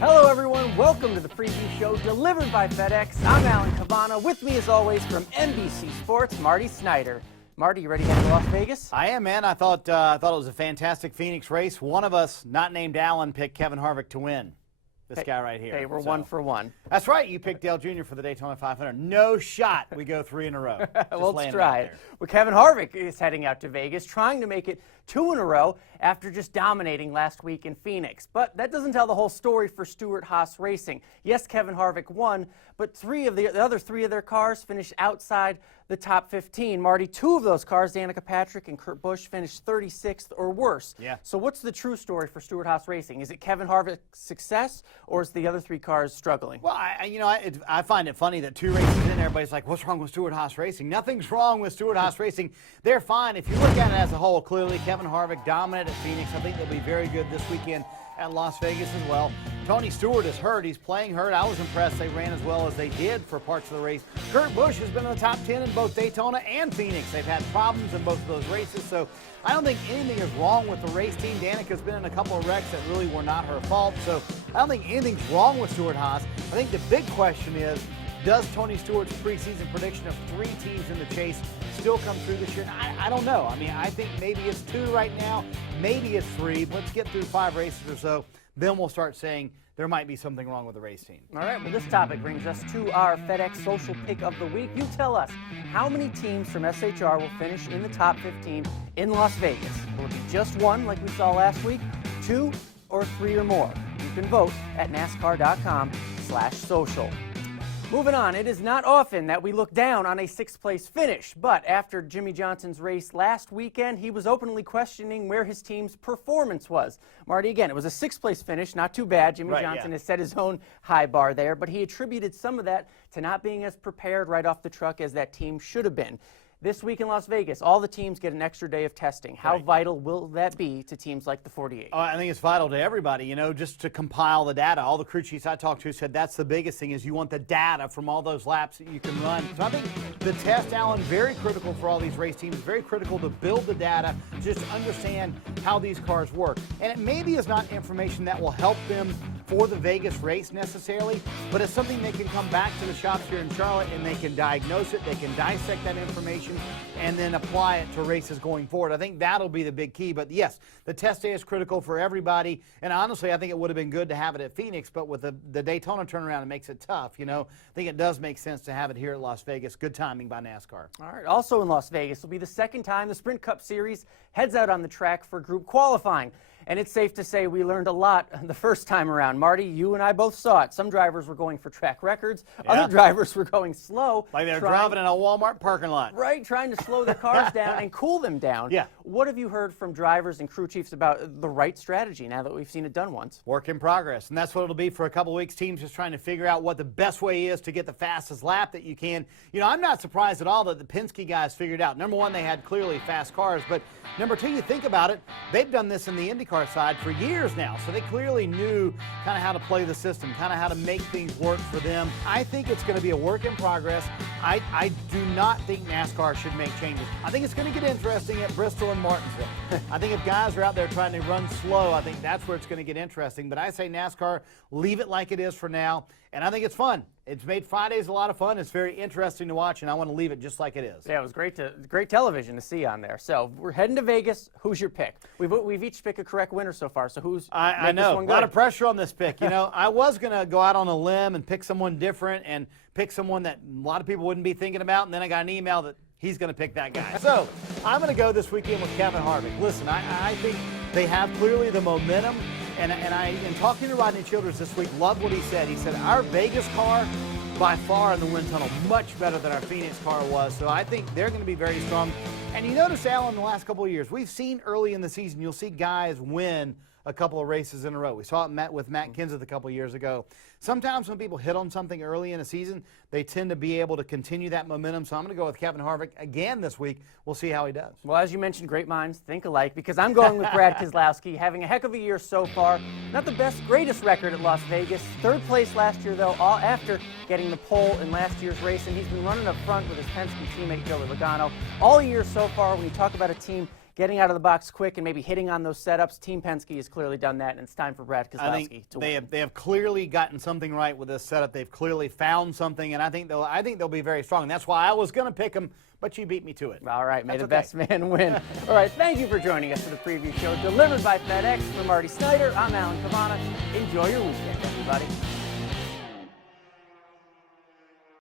Hello, everyone. Welcome to the preview show delivered by FedEx. I'm Alan Cavana. With me, as always, from NBC Sports, Marty Snyder. Marty, you ready to head to Las Vegas? I am, man. I thought it was a fantastic Phoenix race. One of us, not named Alan, picked Kevin Harvick to win. This guy right here. Hey, we're 1 for 1. That's right. You picked Dale Jr. for the Daytona 500. No shot. We go 3 in a row. Well, let's try it. Well, Kevin Harvick is heading out to Vegas, trying to make it 2 in a row after just dominating last week in Phoenix. But that doesn't tell the whole story for Stewart Haas Racing. Yes, Kevin Harvick won, but the other three of their cars finished outside the top 15. Marty, 2 of those cars, Danica Patrick and Kurt Busch, finished 36th or worse. Yeah. So what's the true story for Stewart Haas Racing? Is it Kevin Harvick's success, or is the other 3 cars struggling? Well, I find it funny that 2 races in, everybody's like, what's wrong with Stewart Haas Racing? Nothing's wrong with Stewart Haas Racing. They're fine. If you look at it as a whole, clearly Kevin Harvick dominated at Phoenix. I think they'll be very good this weekend at Las Vegas as well. Tony Stewart is hurt. He's playing hurt. I was impressed they ran as well as they did for parts of the race. Kurt Busch has been in the top 10 in both Daytona and Phoenix. They've had problems in both of those races, so I don't think anything is wrong with the race team. Danica's been in a couple of wrecks that really were not her fault, so I don't think anything's wrong with Stewart Haas. I think the big question is, does Tony Stewart's preseason prediction of 3 teams in the chase still come through this year? I don't know. I mean, I think maybe it's 2 right now. Maybe it's 3. Let's get through 5 races or so. Then we'll start saying there might be something wrong with the race team. All right, well, this topic brings us to our FedEx Social Pick of the Week. You tell us, how many teams from SHR will finish in the top 15 in Las Vegas? Will it be just 1 like we saw last week, 2, or 3 or more? You can vote at NASCAR.com/social. Moving on, it is not often that we look down on a 6th-place finish, but after Jimmy Johnson's race last weekend, he was openly questioning where his team's performance was. Marty, again, it was a 6th-place finish, not too bad. Jimmy Johnson has set his own high bar there, but he attributed some of that to not being as prepared right off the truck as that team should have been. This week in Las Vegas, all the teams get an extra day of testing. How vital will that be to teams like the 48? I think it's vital to everybody, just to compile the data. All the crew chiefs I talked to said that's the biggest thing is you want the data from all those laps that you can run. So I think the test, Alan, very critical for all these race teams, very critical to build the data, just to understand how these cars work. And it maybe is not information that will help them for the Vegas race necessarily, but it's something they can come back to the shops here in Charlotte and they can diagnose it, they can dissect that information, and then apply it to races going forward. I think that'll be the big key. But yes, the test day is critical for everybody. And honestly, I think it would have been good to have it at Phoenix, but with the Daytona turnaround, it makes it tough. I think it does make sense to have it here at Las Vegas. Good timing by NASCAR. All right. Also in Las Vegas will be the 2nd time the Sprint Cup Series heads out on the track for group qualifying. And it's safe to say we learned a lot the first time around. Marty, you and I both saw it. Some drivers were going for track records. Other drivers were going slow. Like they were driving in a Walmart parking lot. Right, trying to slow their cars down and cool them down. Yeah. What have you heard from drivers and crew chiefs about the right strategy now that we've seen it done once? Work in progress. And that's what it'll be for a couple of weeks. Teams just trying to figure out what the best way is to get the fastest lap that you can. I'm not surprised at all that the Penske guys figured out. Number 1, they had clearly fast cars. But number 2, you think about it, they've done this in the IndyCar side for years now. So they clearly knew kind of how to play the system, kind of how to make things work for them. I think it's going to be a work in progress. I do not think NASCAR should make changes. I think it's going to get interesting at Bristol and Martinsville. I think if guys are out there trying to run slow, I think that's where it's going to get interesting. But I say NASCAR, leave it like it is for now. And I think it's fun. It's made Fridays a lot of fun. It's very interesting to watch, and I want to leave it just like it is. Yeah, it was great television to see on there. So we're heading to Vegas. Who's your pick? We've each picked a correct winner so far. So who's? I know, a lot of pressure on this pick. I was going to go out on a limb and pick someone different and pick someone that a lot of people wouldn't be thinking about, and then I got an email that he's going to pick that guy. So I'm going to go this weekend with Kevin Harvick. Listen, I think they have clearly the momentum. And in talking to Rodney Childers this week, loved what he said. He said, our Vegas car, by far in the wind tunnel, much better than our Phoenix car was. So I think they're going to be very strong. And you notice, Alan, in the last couple of years, we've seen early in the season, you'll see guys win a couple of races in a row. We saw it with Matt Kenseth a couple of years ago. Sometimes when people hit on something early in a season, they tend to be able to continue that momentum. So I'm going to go with Kevin Harvick again this week. We'll see how he does. Well, as you mentioned, great minds think alike, because I'm going with Brad Keselowski, having a heck of a year so far. Not the greatest record at Las Vegas. 3rd place last year, though, all after getting the pole in last year's race, and he's been running up front with his Penske teammate Joey Logano all year so far. When you talk about a team getting out of the box quick and maybe hitting on those setups. Team Penske has clearly done that, and it's time for Brad I Keselowski think to win. they have clearly gotten something right with this setup. They've clearly found something, and I think they'll be very strong. That's why I was going to pick them, but you beat me to it. All right, may the That's best man win. All right, thank you for joining us for the preview show delivered by FedEx. For Marty Snyder, I'm Alan Cavana. Enjoy your weekend, everybody.